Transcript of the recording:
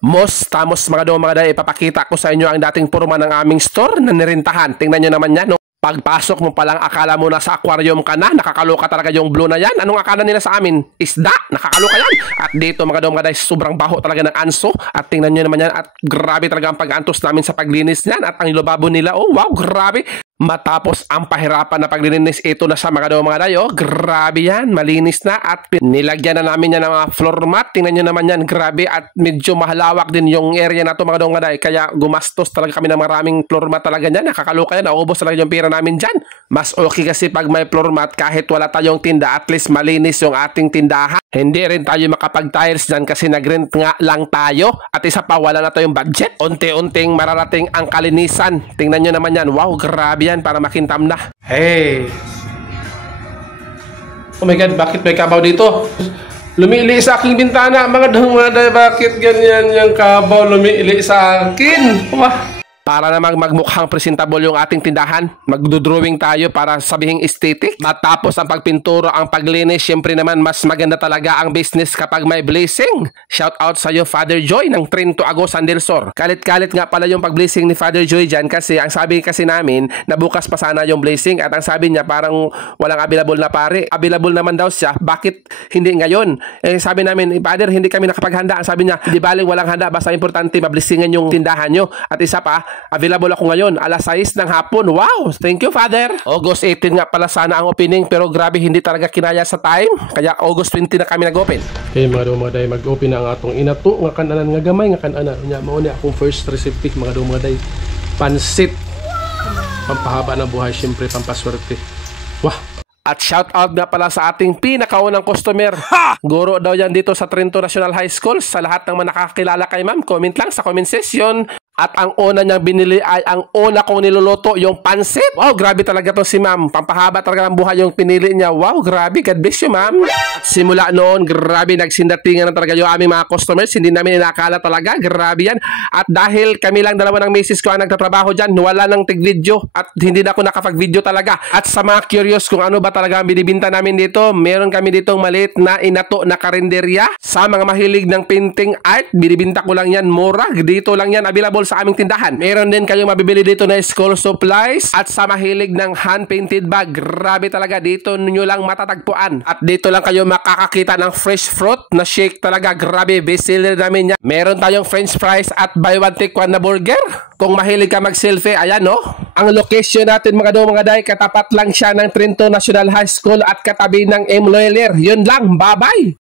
Tamos mga do mga day, ipapakita ko sa inyo ang dating purma ng aming store na nirintahan. Tingnan nyo naman yan. No? Pagpasok mo palang akala mo na sa aquarium ka na, nakakaloka talaga yung blue na yan. Anong akala nila sa amin? Isda, nakakaloka yan. At dito mga do mga day, sobrang baho talaga ng anso. At tingnan nyo naman yan, at grabe talaga ang pag-antos namin sa paglinis niyan. At ang ilobabo nila, oh wow, grabe. Matapos ang pahirapan na paglilinis, ito na sa mga daw mga dayo. Grabe yan, malinis na at nilagyan na namin yan ng mga floor mat. Tingnan nyo naman yan, grabe at medyo mahalawak din yung area na ito mga daw mga day. Kaya gumastos talaga kami ng maraming floor mat talaga yan. Nakakaloka yan, naubos talaga yung pera namin dyan. Mas okay kasi pag may floor mat, kahit wala tayong tinda, at least malinis yung ating tindahan. Hindi rin tayo makapag-tiles dyan kasi nag-rent nga lang tayo. At isa pa, wala na tayong budget. Unti-unting mararating ang kalinisan. Tingnan nyo naman yan, wow, grabe yan para makintam na. Hey! Oh my God, bakit may kabaw dito? Lumili sa aking bintana, mga dumada, bakit ganyan yung kabaw lumili sa akin? Wah! Para namang magmukhang presentable yung ating tindahan, magdodrawing tayo para sabihing aesthetic. Matapos ang pagpinturo, ang paglinis, syempre naman mas maganda talaga ang business kapag may blessing. Shout out sa iyo Father Joy ng Trinto Agos San Del Sur. Kalit-kalit nga pala yung pag-blessing ni Father Joy dyan kasi ang sabi kasi namin na bukas pa sana yung blessing at ang sabi niya parang walang available na pare. Available naman daw siya, bakit hindi ngayon? Eh sabi namin, Father, hindi kami nakapaghanda. Ang sabi niya, di baling walang handa, basta importante mablessingan yung tindahan nyo. At isa pa, available ako ngayon, alas 6 ng hapon. Wow! Thank you, Father! August 18 nga pala sana ang opening, pero grabe, hindi talaga kinaya sa time. Kaya August 20 na kami nag-open. Okay, mga dumaday, mag-open na ang atong inato. Nga kananan nga gamay, nga kananan. Nga, mauni akong first recipe, mga dumaday. Pansit. Pampahaba ng buhay, syempre, pampaswerte. Wah! At shout out nga pala sa ating pinakaunang customer. Guro daw yan dito sa Trinto National High School. Sa lahat ng mga nakakilala kay ma'am, comment lang sa comment section. At ang una niyang binili ay ang una kong niluluto, yung pansit. Wow, grabe talaga to si ma'am. Pampahaba talaga ng buhay yung pinili niya. Wow, grabe. God bless you, ma'am. At simula noon, grabe, nagsindatingan na talaga yung aming mga customers. Hindi namin inakala talaga. Grabe yan. At dahil kami lang dalawa ng misis ko ang nagtatrabaho dyan, wala nang tig-video. At hindi na ako nakapag-video talaga. At sa mga curious kung ano ba talaga ang binibinta namin dito, meron kami ditong maliit na inato na karinderya. Sa mga mahilig ng painting art, binibinta ko lang yan mura. Dito lang yan available sa aming tindahan. Meron din kayong mabibili dito na school supplies at sa mahilig ng hand-painted bag. Grabe talaga, dito nyo lang matatagpuan. At dito lang kayo makakakita ng fresh fruit na shake talaga. Grabe, best seller namin yan. Meron tayong french fries at buy one take one na burger. Kung mahilig ka mag-selfie, ayan no. Ang location natin mga day, katapat lang siya ng Trinto National High School at katabi ng M. Loeller. Yun lang, bye-bye!